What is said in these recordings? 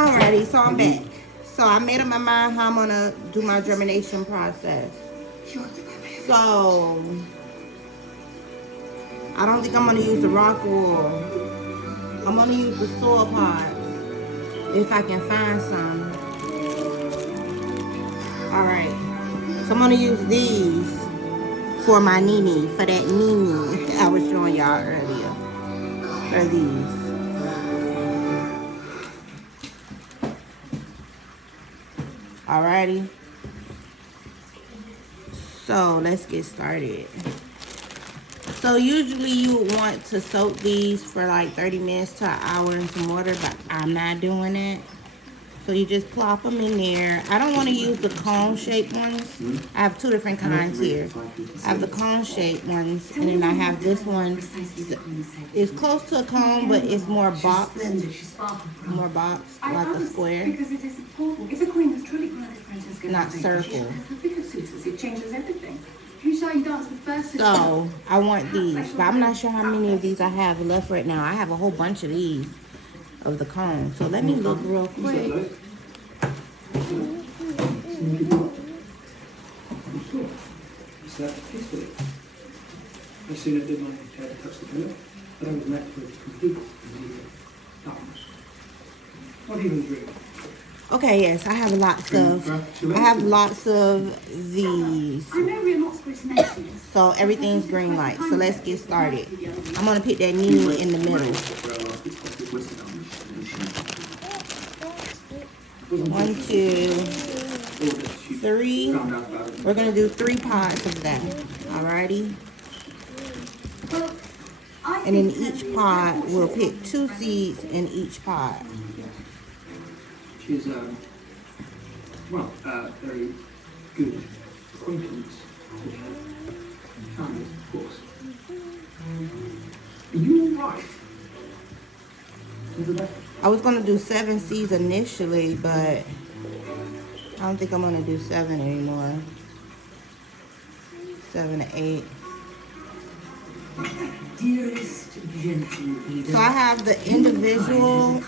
Alrighty, so I'm back. So I made up my mind how I'm gonna do my germination process. So I don't think I'm gonna use the rock wool. I'm gonna use the soil pods if I can find some. Alright. So I'm gonna use these for my Nini, for that Nini I was showing y'all earlier. For these. Alrighty. So let's get started. So usually you would want to soak these for like 30 minutes to an hour in some water, but I'm not doing that. So you just plop them in there. I don't want to use the cone-shaped ones. I have two different kinds here. I have the cone-shaped ones, and then I have this one. It's close to a cone, but it's more boxed. More boxed, like a square. Not circle. So I want these, but I'm not sure how many of these I have left right now. I have a whole bunch of these of the cone. So let me look real quick. As soon as I did my touch the pillow, but I was met with complete darkness. Not even dream. Okay, yes, I have lots of these. I know we're not supposed to mention this. So everything's green light. So let's get started. I'm gonna put that Nini in the middle. 1, 2, 3. We're gonna do 3 pods of that. Alrighty. And in each pod, we'll pick 2 seeds in each pod. She's very good acquaintance with her family, of course. Are you alright? I was gonna do 7 seeds initially, but I don't think I'm gonna do 7 anymore. 7 to 8. So I have the individual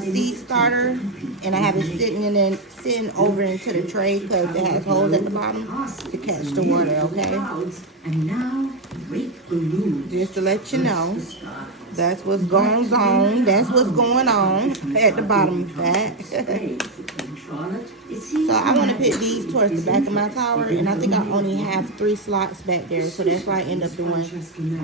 seed starter, and I have it sitting over into the tray because it has holes at the bottom to catch the water. Okay. Just to let you know, that's what's going on. That's what's going on at the bottom of that. So I want to put these towards the back of my tower, and I think I only have 3 slots back there, so that's why I end up doing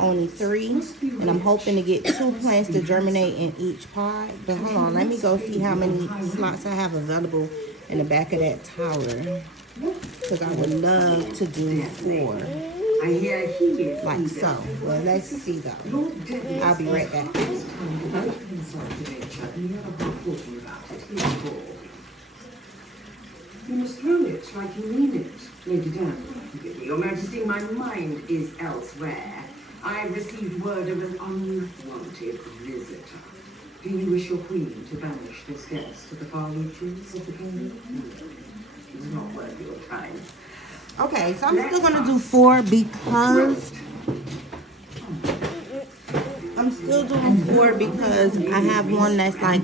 only 3. And I'm hoping to get 2 plants to germinate in each pod. But hold on, let me go see how many slots I have available in the back of that tower, because I would love to do 4. Like so. Well, let's see though. I'll be right back. You must throw it like you mean it, Lady Dan. Your Majesty, my mind is elsewhere. I have received word of an unwanted visitor. Do you wish your queen to banish this guest to the far reaches of the kingdom? It's not worth your time. Okay, so I'm still gonna do 4 because I have one that's like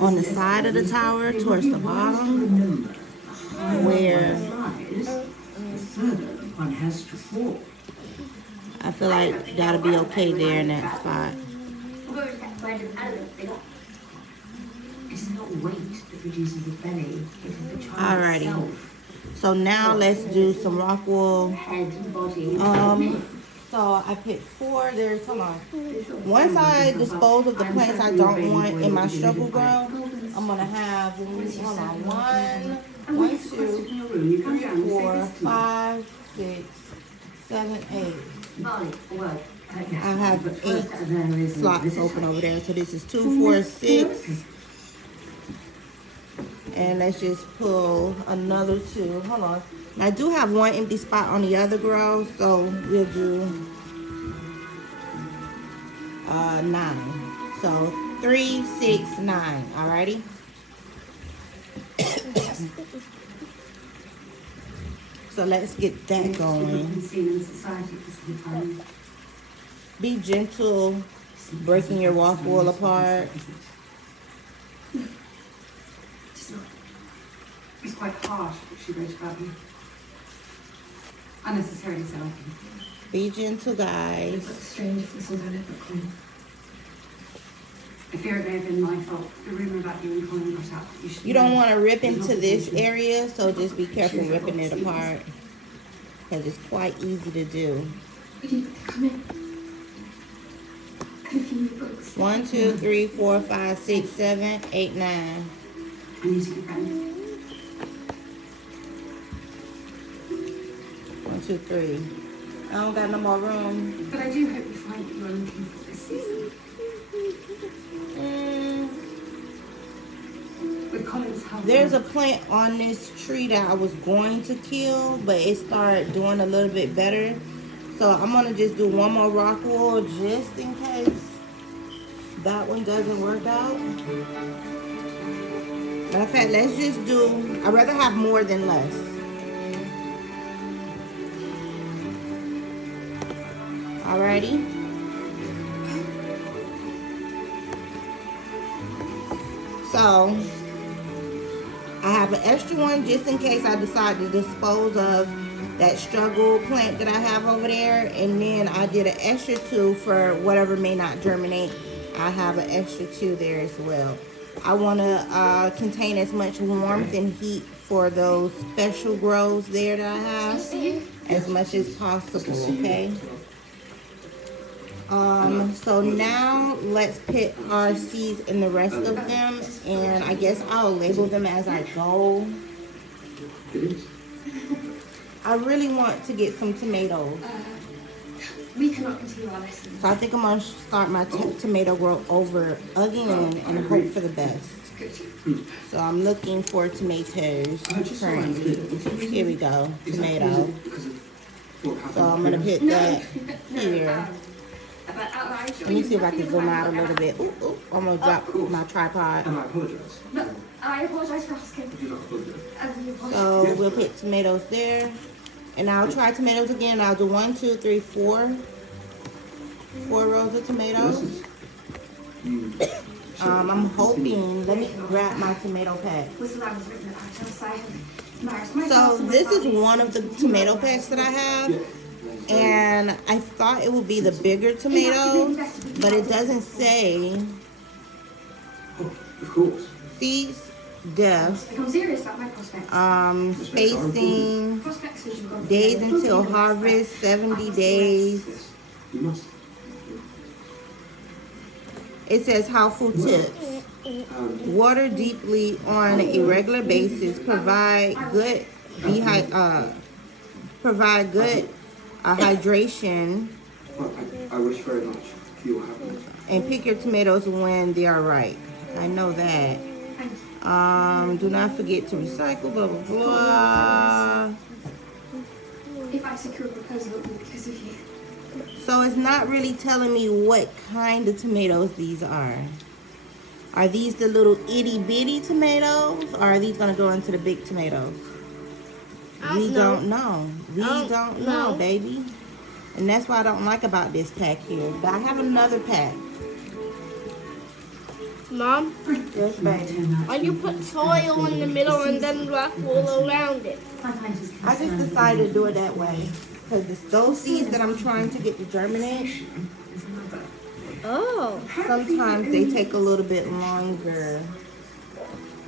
on the side of the tower towards the bottom, where I feel like that'll be okay there in that spot. Alrighty. So now let's do some rock wool. So I picked 4. There's, hold on. Once I dispose of the plants I don't want in my struggle grow, I'm gonna have, hold on, 1, 2, 3, 4, 5, 6, 7, 8. I have 8 slots open over there. So this is 2, 4, 6. And let's just pull another 2. Hold on. I do have 1 empty spot on the other grow, so we'll do 9. So 3, 6, 9. Alrighty. So let's get that going. Be gentle breaking your rock wool apart. She's not. It's quite harsh what she wrote about you. Unnecessarily so, I think. Be gentle, guys. It's strange if this was her book Colin. I fear it may have been my fault. The rumour about you and Colin got out. You don't want to rip into this area, so just be careful ripping it apart. Because it's quite easy to do. We need to come in. And a few books. 1, 2, 3, 4, 5, 6, 7, 8, 9. I need to be friends. 1, 2, 3. I don't got no more room. But I do hope you find what you are looking for this season. With Colin's help. There's a plant on this tree that I was going to kill, but it started doing a little bit better. So I'm going to just do one more rock wool just in case that one doesn't work out. Matter of fact, let's just do, I'd rather have more than less. Alrighty. So I have an extra one just in case I decide to dispose of that struggle plant that I have over there. And then I did an extra 2 for whatever may not germinate. I have an extra 2 there as well. I want to contain as much warmth and heat for those special grows there that I have as much as possible, okay? So now let's put our seeds in the rest of them, and I guess I'll label them as I go. I really want to get some tomatoes. We cannot continue our lessons. So I think I'm going to start my tomato grow over again and hope for the best. So I'm looking for tomatoes currently. Here we go, tomato. So I'm going to put that here. Let me see if I can zoom out a little bit. Ooh, ooh, I'm going to drop my tripod. And I apologise. No, I apologise for asking. I do not apologise. So we'll put tomatoes there. And I'll try tomatoes again. I'll do 1, 2, 3, 4. 4 rows of tomatoes. I'm hoping, let me grab my tomato pack. So this is one of the tomato packs that I have. And I thought it would be the bigger tomatoes, but it doesn't say. Oh, of course. Seeds, depth, I'm serious about my prospects. spacing, Prospects as you've gone days until harvest, 70 days. Yes, you must. It says helpful tips. Water deeply on a regular basis. Provide good hydration. Well, I wish very much for your happiness. And pick your tomatoes when they are ripe. I know that. Do not forget to recycle, blah, blah, blah. If I secure a proposal, it will be because of you. So it's not really telling me what kind of tomatoes these are. Are these the little itty bitty tomatoes, or are these gonna go into the big tomatoes? We don't know. We don't know, baby. And that's what I don't like about this pack here. But I have another pack. Mom, Yes, baby. why you put soil in the middle and then rock wool around it? I just decided to do it that way. Because those seeds that I'm trying to get to germinate, Oh. sometimes they take a little bit longer.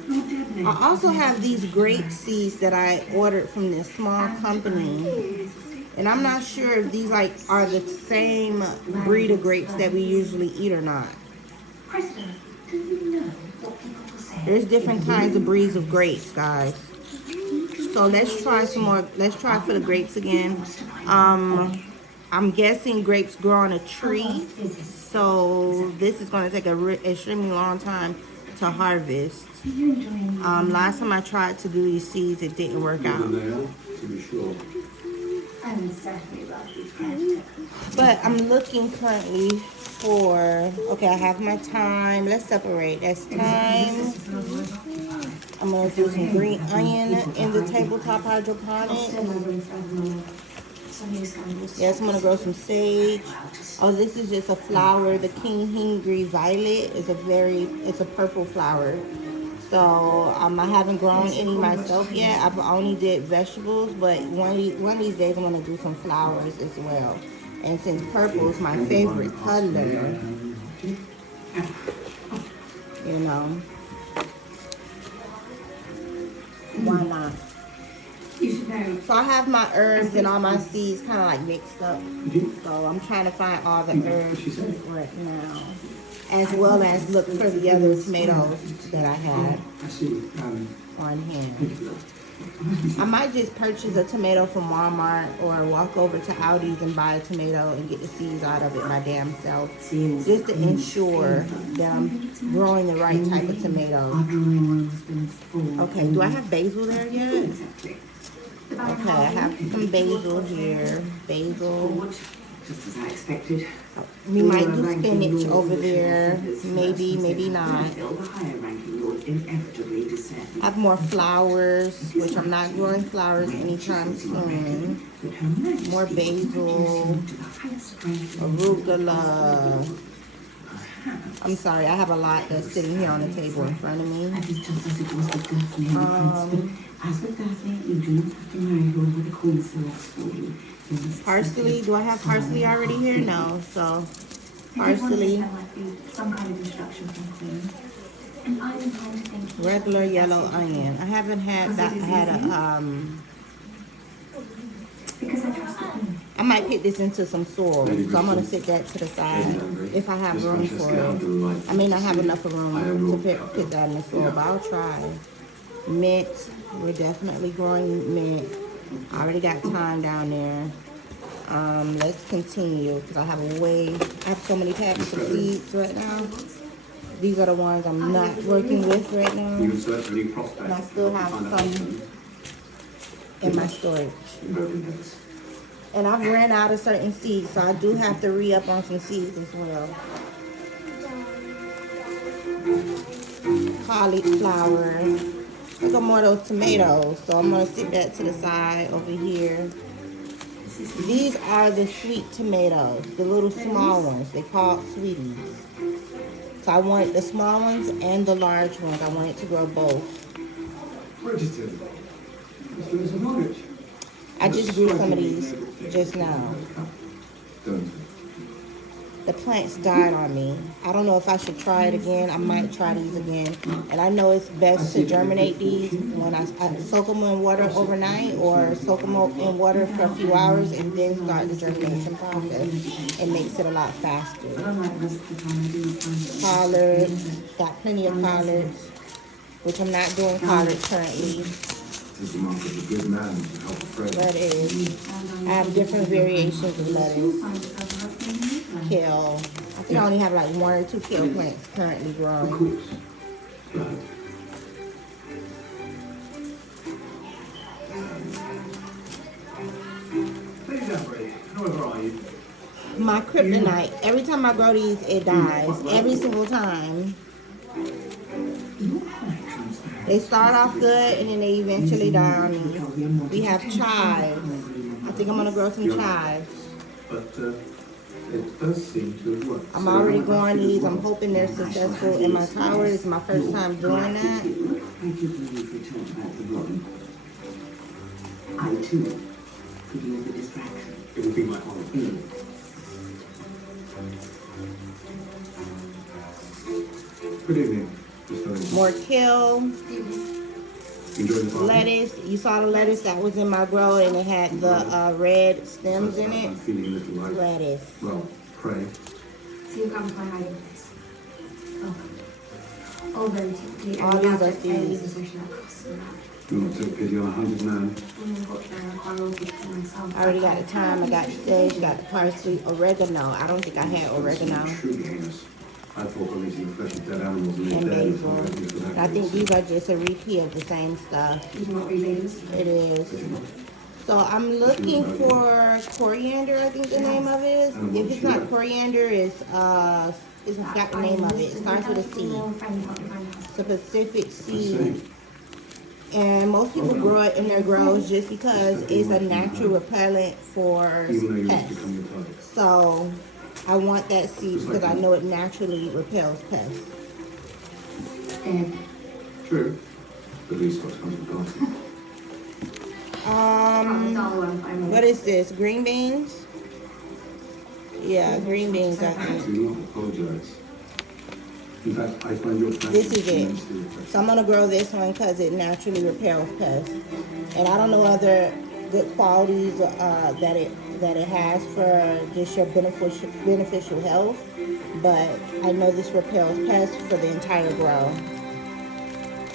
I also have these grape seeds that I ordered from this small company. And I'm not sure if these are the same breed of grapes that we usually eat or not. There's different kinds of breeds of grapes, guys. So let's try some more. Let's try for the grapes again. I'm guessing grapes grow on a tree. So this is going to take an extremely long time to harvest. Last time I tried to do these seeds, it didn't work out. To be sure. But I'm looking currently for, okay, I have my thyme. Let's separate. That's thyme. I'm going to do some green onion in the tabletop hydroponics. Yes, I'm going to grow some sage. Oh, this is just a flower. The King Hengri Violet is it's a purple flower. So I haven't grown any myself yet. I've only did vegetables, but one of these days I'm gonna do some flowers as well. And since purple is my favorite color, you know, why not? You should know. So I have my herbs and all my seeds kind of like mixed up. So I'm trying to find all the herbs right now, as well as look for the other tomatoes that I had I see. on hand. I might just purchase a tomato from Walmart or walk over to Aldi's and buy a tomato and get the seeds out of it my damn self, just to ensure that I'm growing the right type of tomato. Okay, do I have basil there yet? Okay, I have some basil here. Basil. Just as I expected. We might do spinach over there. Maybe, maybe not. The higher ranking will inevitably descend. I have more flowers, which I'm not growing flowers anytime soon. More basil, arugula. I'm sorry, I have a lot that's sitting here on the table in front of me. That is just as it was with Daphne and Hester. As with Daphne, you do not have to marry whoever the queen selects for you. You must Parsley, do I have parsley already here? No, so Parsley. parsley, Some kind of instruction from Queen. And I'm inclined to think regular yellow onion. I haven't had that. I had because I trust the Queen. I might put this into some soil, so I'm gonna sit that to the side if I have room for it. I may not have enough room to put that in the soil, but I'll try. Mint, we're definitely growing mint. I already got thyme down there. Let's continue because I have so many packets of seeds right now. These are the ones I'm not working with right now, and I still have some in my storage. And I've ran out of certain seeds, so I do have to re-up on some seeds as well. Cauliflower. I got more of those tomatoes, so I'm gonna sit that to the side over here. These are the sweet tomatoes, the little small ones. They call it sweeties. So I wanted the small ones and the large ones. I wanted to grow both. Registered. Mr. Mortgage. I just grew some of these just now. The plants died on me. I don't know if I should try it again. I might try these again. And I know it's best to germinate these when I soak them in water overnight or soak them in water for a few hours and then start the germination process. It makes it a lot faster. Collards, got plenty of collards, which I'm not doing collards currently. Lettuce. I have different variations of lettuce. Kale. I think I only have like 1 or 2 kale plants currently growing. My kryptonite. Every time I grow these, it dies. Every single time. They start off good and then they eventually die on me. We have chives. I think I'm gonna grow some chives. It does seem to have worked. I'm already growing these. I'm hoping they're successful in my tower. This is my first time doing that. Thank you for your return about the room. I too could use the distraction. It would be my honor. Good evening, Mr. Lincoln. More kale, Enjoy the party? lettuce. You saw the lettuce that was in my grow and it had the red stems in I'm it. feeling a little light. Lettuce. Well, pray. So you come to my hiding place. Oh. All very typically. All these are seeds. Association that costs a lot. Do not take pity on a 100 man. I already got the thyme, I got the sage, got the parsley, oregano. I don't think I had oregano. Truly heinous. I thought releasing the flesh of dead animals and And dead basil. And I think these are just a repeat of the same stuff. You do not read labels? It is. So I'm looking for coriander, I think the name of it is. If it's not coriander, it's got the name of it. It starts with a C. It's a Pacific seed. And most people grow it in their grows just because it's a natural repellent for Even though you used to pests. become your target. So I want that seed because I know it naturally repels pests. And True. At least what's comes with dancing. What is this? Green beans? Yeah, green beans, I think. Do not apologise. In fact, I find your This is it. immensely refreshing. So I'm gonna grow this one because it naturally repels pests. And I don't know other good qualities that it has for just your beneficial health, but I know this repels pests for the entire grow.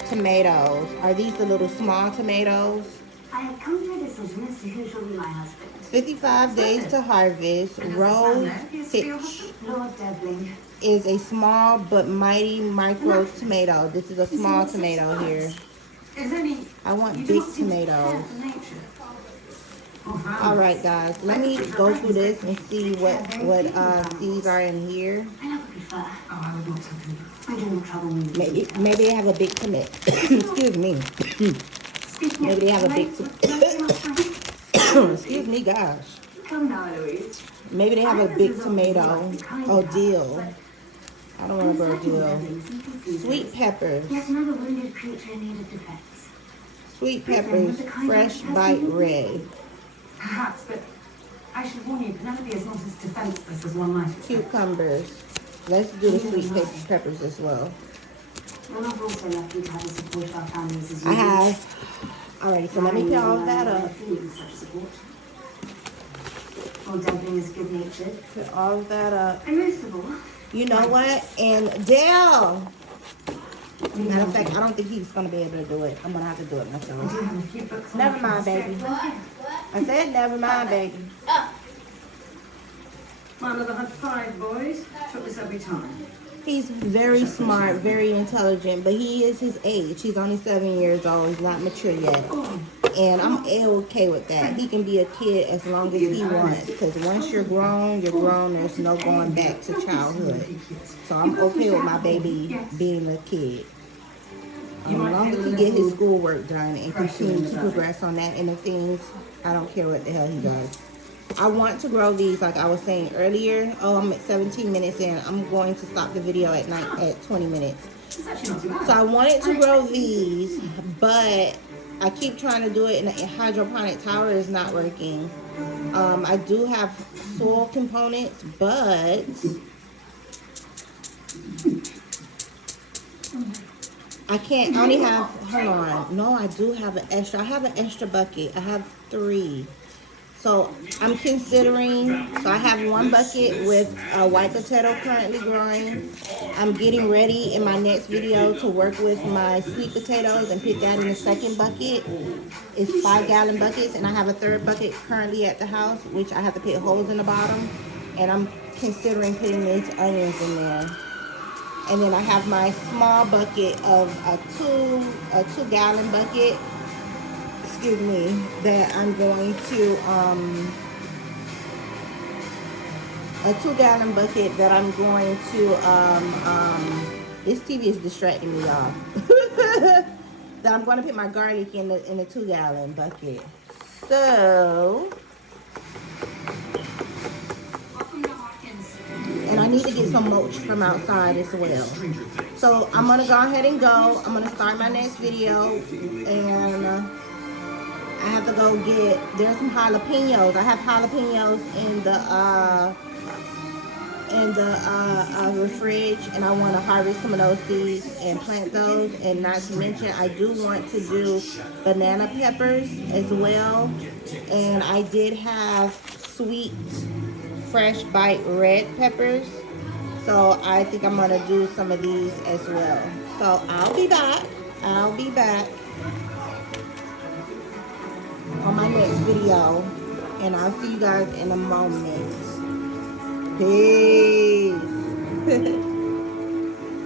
Tomatoes. Are these the little small tomatoes? I have come to a decision as to who shall be my husband. 55 days to harvest. Rose Fitch Lord Devling. is a small but mighty micro tomato. This is a small tomato here. I want big tomatoes. All right, guys. Let me go through this and see what seeds are in here. I never prefer. Oh, I would not have him. I do not trouble me. Maybe they have a big tomato. Excuse me. Maybe they have a big. Excuse me, gosh. Come now, Eloise. Maybe they have a big tomato. Oh, dill. I don't want to grow dill. Sweet peppers. Yet another wounded creature in need of defense. Sweet peppers. Fresh bite red. Perhaps, but I should warn you, Penelope is not as defenseless as one might expect. Cucumbers. Let's do the sweet peppers as well. We're not also lucky to have the support of our families as I have. Alrighty, so let me peel all that up. Feeling such support. Lord Devling is good-natured. Put all of that up. And most of all, You know what? And Dale. Matter of fact, I don't think he's gonna be able to do it. I'm gonna have to do it I myself. do have a few books on Never the mind, baby. I said never mind, baby. My mother had 5 boys. Took this every time. He's very smart, very intelligent, but he is his age. He's only 7 years old. He's not mature yet. And I'm okay with that. He can be a kid as long as he wants. Because once you're grown, you're grown. There's no going back to childhood. So I'm okay with my baby being a kid. As long as he get his schoolwork done and continue to progress on that and the things, I don't care what the hell he does. I want to grow these like I was saying earlier. Oh, I'm at 17 minutes in. I'm going to stop the video at 20 minutes. It's actually not too bad. So I wanted to grow these, but I keep trying to do it in a hydroponic tower. Is not working. I do have soil components, but I can't. I only have. Hold on. No, I do have an extra. I have an extra bucket. I have 3. So I'm considering, so I have 1 bucket with a white potato currently growing. I'm getting ready in my next video to work with my sweet potatoes and put that in the second bucket. It's 5-gallon buckets, and I have a 3rd bucket currently at the house, which I have to put holes in the bottom. And I'm considering putting these onions in there. And then I have my small bucket of a 2-gallon bucket. Excuse me, that I'm going to, a 2-gallon bucket that I'm going to, this TV is distracting me, y'all. That I'm going to put my garlic in the 2-gallon bucket. So, and I need to get some mulch from outside as well. So I'm going to go ahead and go. I'm going to start my next video, and I have to go get, there's some jalapenos. I have jalapenos in the fridge, and I want to harvest some of those seeds and plant those. And not to mention, I do want to do banana peppers as well. And I did have sweet, fresh bite red peppers. So I think I'm going to do some of these as well. So I'll be back. On my next video, and I'll see you guys in a moment. Peace.